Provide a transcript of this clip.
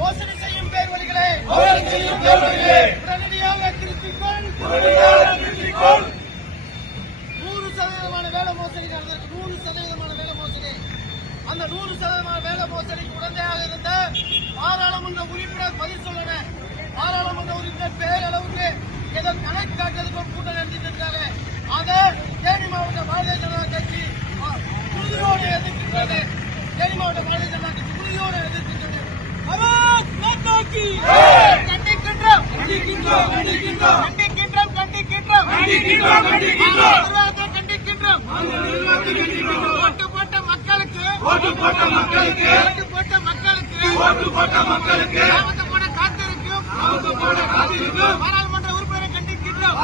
மோசடி செய்யும் பேர்வழிகளே உடனடியாக திருத்திக்கொள். 100% வேலை மோசடி நடந்திருக்கு. 100% வேலை மோசடி. அந்த 100% வேலை மோசடிக்கு உடந்தையாக இருந்த பாராளுமன்ற உறுப்பினர் பதில் சொல்லணும். பாராளுமன்ற உறுப்பினர் பேரளவுக்கு ஏதோ கணக்கு காட்டுறதுக்கு ஒரு கூட்டம் நடத்திட்டு இருக்காங்க. அதை தேனி மாவட்ட பாரதிய ஜனதா கட்சி உறுதியோடு எதிர்க்கின்றது. தேனி மாவட்ட பாரதிய ஜனதா கட்சி உறுதியோடு எதிர்க்கின்றது. கண்டிக்கின்றோம் கண்டிக்கின்றோம் கண்டிக்கின்றோம் கண்டிக்கின்றோம் கண்டிக்கின்றோம் கண்டிக்கின்றோம். ஓட்டு போட்ட மக்களுக்கு ஓட்டு போட்ட மக்களுக்கு ஓட்டு போட்ட மக்களுக்கு ஓட்டு போட்ட மக்களுக்கு காத்திருக்கும் பாராளுமன்ற உறுப்பினரை கண்டிக்கின்றோம்.